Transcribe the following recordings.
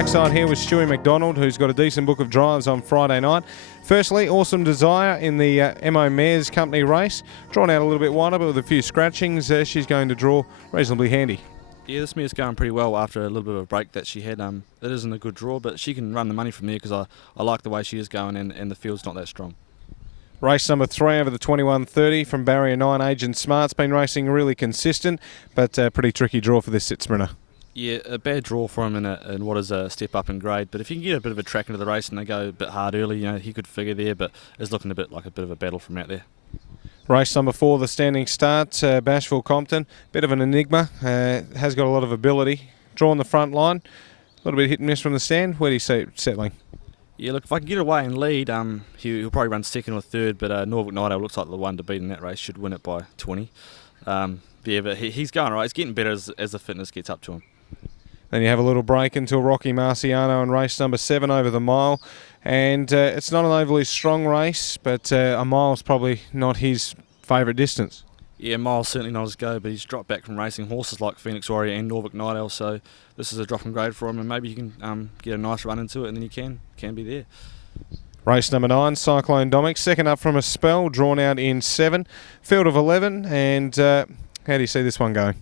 trackside here with Stewart McDonald, who's got a decent book of drives on Friday night. Firstly, Awesome Desire in the MO Mares Company race. Drawn out a little bit wider, but with a few scratchings, she's going to draw reasonably handy. Yeah, this mare's going pretty well after a little bit of a break that she had. It isn't a good draw, but she can run the money from there because I like the way she is going and the field's not that strong. Race number 3 over the 21.30 from barrier 9, Agent Smart's been racing really consistent, but a pretty tricky draw for this sit sprinter. Yeah, a bad draw for him in what is a step up in grade, but if you can get a bit of a track into the race and they go a bit hard early, you know, he could figure there, but it's looking a bit like a bit of a battle from out there. Race number 4, the standing start, Bashful Compton, bit of an enigma, has got a lot of ability. Drawn the front line, a little bit hit and miss from the stand. Where do you see it settling? Yeah, look, if I can get away and lead, he'll probably run second or third, but Norfolk Nightingale looks like the one to beat in that race, should win it by 20. Yeah, but he's going right, he's getting better as the fitness gets up to him. Then you have a little break into Rocky Marciano in race number 7 over the mile. And it's not an overly strong race, but a mile's probably not his favourite distance. Yeah, mile's certainly not his go, but he's dropped back from racing horses like Phoenix Warrior and Norfolk Nightingale, so this is a drop in grade for him, and maybe he can get a nice run into it, and then he can be there. Race number 9, Cyclone Domic, second up from a spell, drawn out in 7. Field of 11, and how do you see this one going?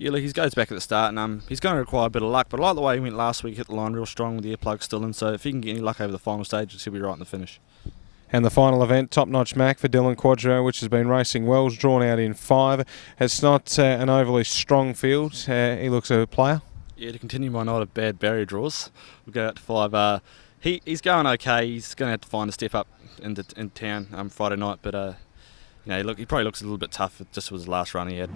Yeah, look, he goes back at the start, and he's going to require a bit of luck, but I like the way he went last week, hit the line real strong with the earplug still in, so if he can get any luck over the final stages, he'll be right in the finish. And the final event, Top Notch Mac for Dylan Quadro, which has been racing well, is drawn out in 5. It's not an overly strong field. He looks a player. Yeah, to continue my night of bad barrier draws, we'll go out to 5. He's going okay. He's going to have to find a step up in town Friday night, but you know, look, he probably looks a little bit tough. Just with his last run he had.